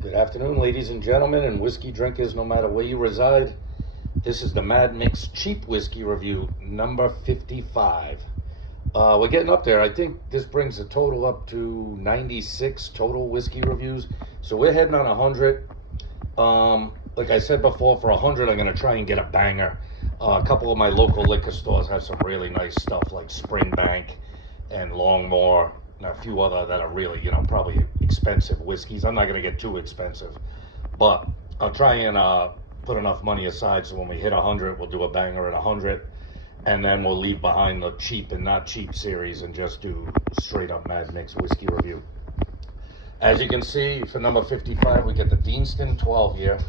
Good afternoon, ladies and gentlemen, and whiskey drinkers, no matter where you reside. This is the Micks cheap whiskey review, number 55. We're getting up there. I think this brings the total up to 96 total whiskey reviews. So we're heading on 100. Like I said before, for 100, I'm going to try and get a banger. A couple of my local liquor stores have some really nice stuff like Springbank and Longmore, and a few other that are really, probably expensive whiskeys. I'm not going to get too expensive, but I'll try and put enough money aside so when we hit 100, we'll do a banger at 100, and then we'll leave behind the cheap and not cheap series and just do straight up Micks whiskey review. As you can see, for number 55, we get the Deanston 12 year.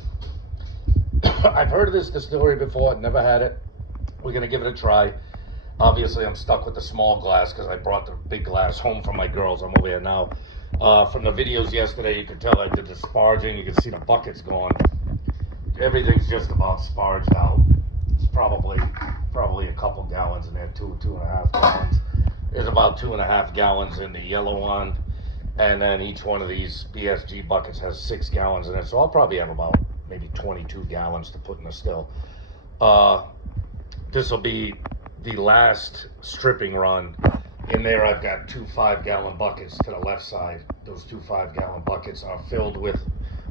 I've heard of this distillery before, never had it. We're going to give it a try. Obviously, I'm stuck with the small glass because I brought the big glass home for my girls. I'm over here now. From the videos yesterday, you could tell I did the sparging. You can see the buckets gone. Everything's just about sparged out. It's probably a couple gallons in there, 2.5 gallons. There's about 2.5 gallons in the yellow one. And then each one of these BSG buckets has 6 gallons in it. So I'll probably have about maybe 22 gallons to put in the still. This will be the last stripping run. In there, I've got 2 5-gallon buckets to the left side. Those 2 5-gallon buckets are filled with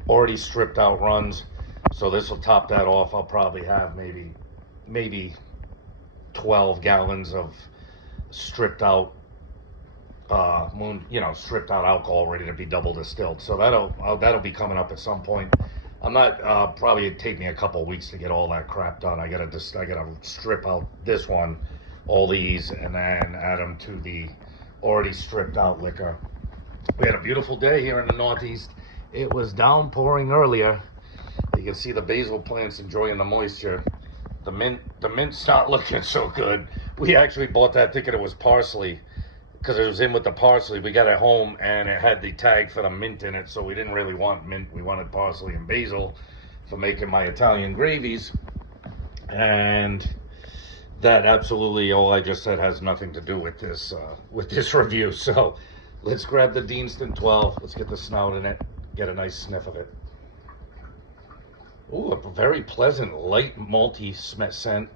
already stripped out runs. So this will top that off. I'll probably have maybe 12 gallons of stripped out stripped out alcohol ready to be double distilled. So that'll be coming up at some point. I'm not probably it'd take me a couple of weeks to get all that crap done. I gotta strip out this one, all these, and then add them to the already stripped out liquor. We had a beautiful day here in the Northeast. It was downpouring earlier. You can see the basil plants enjoying the moisture. The mint's not looking so good. We actually bought that thinking it was parsley, because it was in with the parsley. We got it home and it had the tag for the mint in it, so we didn't really want mint. We wanted parsley and basil for making my Italian gravies. And that absolutely, all I just said, has nothing to do with this review. So let's grab the Deanston 12. Let's get the snout in it, get a nice sniff of it. Ooh, a very pleasant, light, malty scent.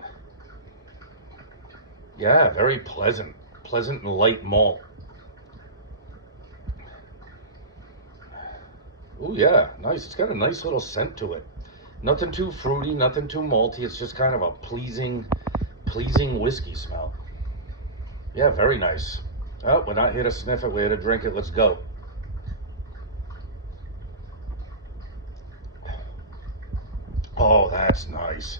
Yeah, very pleasant and light malt. Oh yeah, nice. It's got a nice little scent to it. Nothing too fruity, nothing too malty. It's just kind of a pleasing whiskey smell. Yeah, very nice. Oh, we're not here to sniff it, we're here to drink it. Let's go. Oh, that's nice.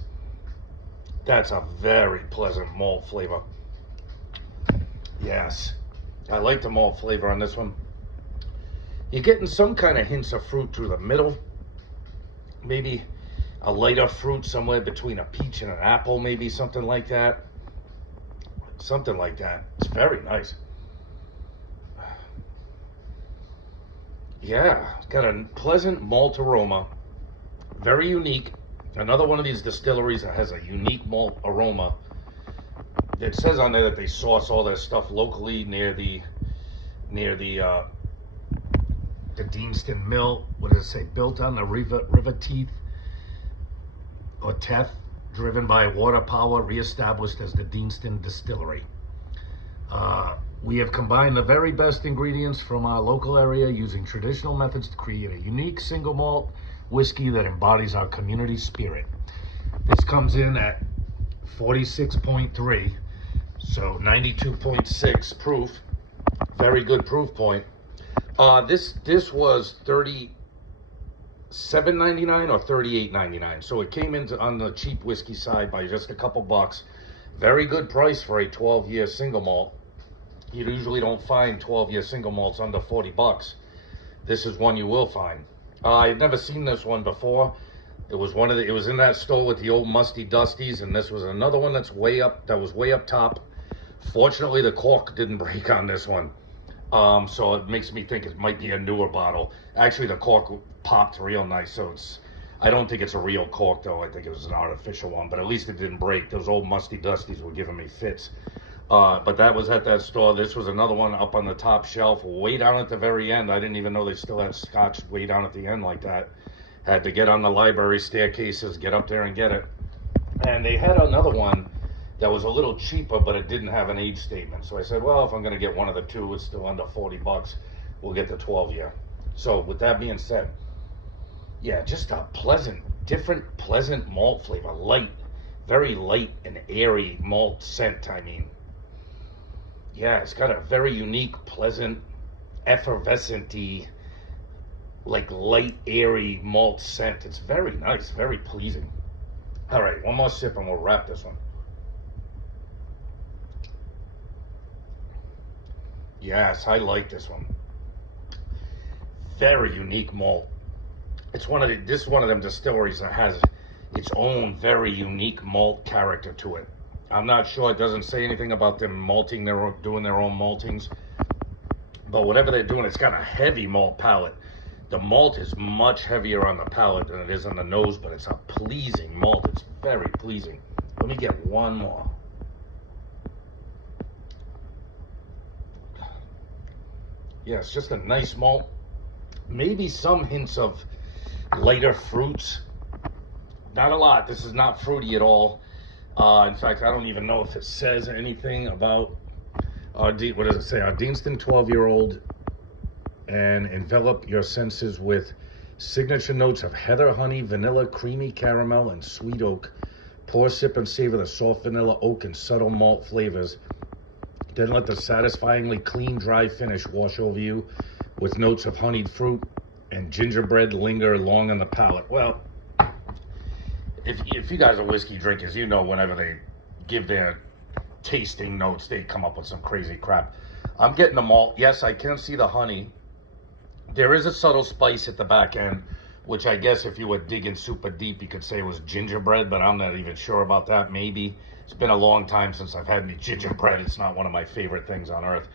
That's a very pleasant malt flavor. Yes, I like the malt flavor on this one. You're getting some kind of hints of fruit through the middle. Maybe a lighter fruit somewhere between a peach and an apple, maybe something like that. Something like that. It's very nice. Yeah, it's got a pleasant malt aroma. Very unique. Another one of these distilleries that has a unique malt aroma. It says on there that they source all their stuff locally near the Deanston mill. What does it say? Built on the river teeth or Teth, driven by water power, reestablished as the Deanston Distillery. We have combined the very best ingredients from our local area using traditional methods to create a unique single malt whiskey that embodies our community spirit. This comes in at 46.3. So 92.6 proof, very good proof point. This was $37.99 or $38.99. So it came into on the cheap whiskey side by just a couple bucks. Very good price for a 12-year single malt. You usually don't find 12-year single malts under 40 bucks. This is one you will find. I had never seen this one before. It was it was in that store with the old musty dusties, and this was another one that was way up top. Fortunately, the cork didn't break on this one. So it makes me think it might be a newer bottle. Actually, the cork popped real nice, so I don't think it's a real cork though. I think it was an artificial one, but at least it didn't break. Those old musty dusties were giving me fits. But that was at that store. This was another one up on the top shelf, way down at the very end. I didn't even know they still had scotch way down at the end like that. Had to get on the library staircases, get up there and get it. And they had another one that was a little cheaper, but it didn't have an age statement. So I said, well, if I'm going to get one of the two, it's still under 40 bucks. We'll get the 12 year. So with that being said, yeah, just a different pleasant malt flavor. Light, very light and airy malt scent, I mean. Yeah, it's got a very unique, pleasant, effervescent-y, like light, airy malt scent. It's very nice, very pleasing. All right, one more sip and we'll wrap this one. Yes, I like this one. Very unique malt. It's this is one of them distilleries that has its own very unique malt character to it. I'm not sure, it doesn't say anything about them doing their own maltings, but whatever they're doing, it's got a heavy malt palate. The malt is much heavier on the palate than it is on the nose, but it's a pleasing malt. It's very pleasing. Let me get one more. Yeah, it's just a nice malt. Maybe some hints of lighter fruits. Not a lot. This is not fruity at all. In fact, I don't even know if it says anything about what does it say? Our Deanston 12-year-old, and envelop your senses with signature notes of heather, honey, vanilla, creamy caramel, and sweet oak. Pour, sip, and savor the soft vanilla, oak, and subtle malt flavors. Then let the satisfyingly clean, dry finish wash over you with notes of honeyed fruit and gingerbread linger long on the palate. Well, if you guys are whiskey drinkers, you know whenever they give their tasting notes, they come up with some crazy crap. I'm getting the malt. Yes, I can see the honey. There is a subtle spice at the back end, which I guess if you were digging super deep, you could say it was gingerbread, but I'm not even sure about that. Maybe. It's been a long time since I've had any gingerbread. It's not one of my favorite things on earth.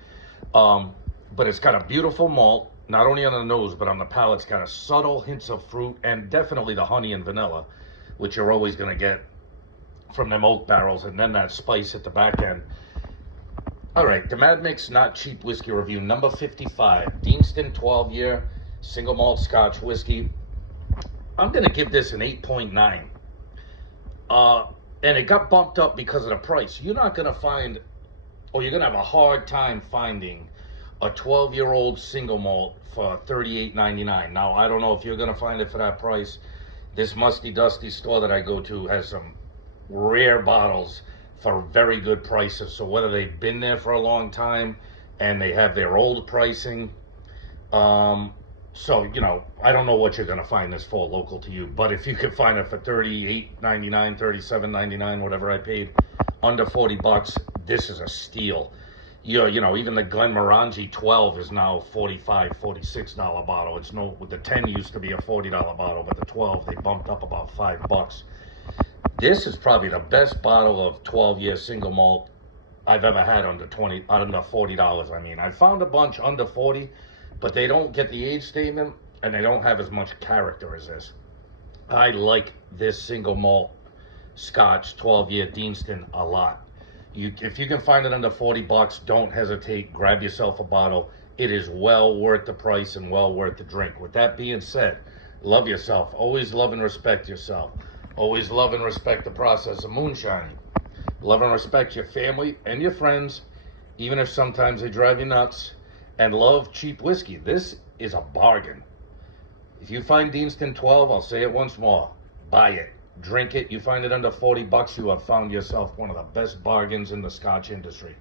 But it's got a beautiful malt, not only on the nose, but on the palate. It's got a subtle hints of fruit, and definitely the honey and vanilla, which you're always going to get from them oak barrels, and then that spice at the back end. All right, the Mad Mix Not Cheap Whiskey Review, number 55, Deanston 12-year single malt Scotch whiskey. I'm going to give this an 8.9. And it got bumped up because of the price. You're not going to find, or you're going to have a hard time finding a 12-year-old single malt for $38.99. Now, I don't know if you're going to find it for that price. This musty, dusty store that I go to has some rare bottles for very good prices. So whether they've been there for a long time and they have their old pricing, so, you know, I don't know what you're going to find this for local to you. But if you could find it for $38.99, $37.99, whatever I paid, under 40 bucks, this is a steal. You know, even the Glenmorangie 12 is now $45, $46 bottle. It's no, the 10 used to be a $40 bottle, but the 12, they bumped up about $5. This is probably the best bottle of 12-year single malt I've ever had under $40. I mean, I found a bunch under 40, but they don't get the age statement and they don't have as much character as this. I like this single malt Scotch 12-year Deanston a lot. If you can find it under 40 bucks, don't hesitate. Grab yourself a bottle. It is well worth the price and well worth the drink. With that being said, love yourself. Always love and respect yourself. Always love and respect the process of moonshining. Love and respect your family and your friends, even if sometimes they drive you nuts. And love cheap whiskey. This is a bargain. If you find Deanston 12, I'll say it once more, buy it. Drink it. You find it under 40 bucks, you have found yourself one of the best bargains in the Scotch industry.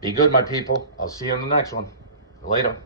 Be good, my people. I'll see you in the next one. Later.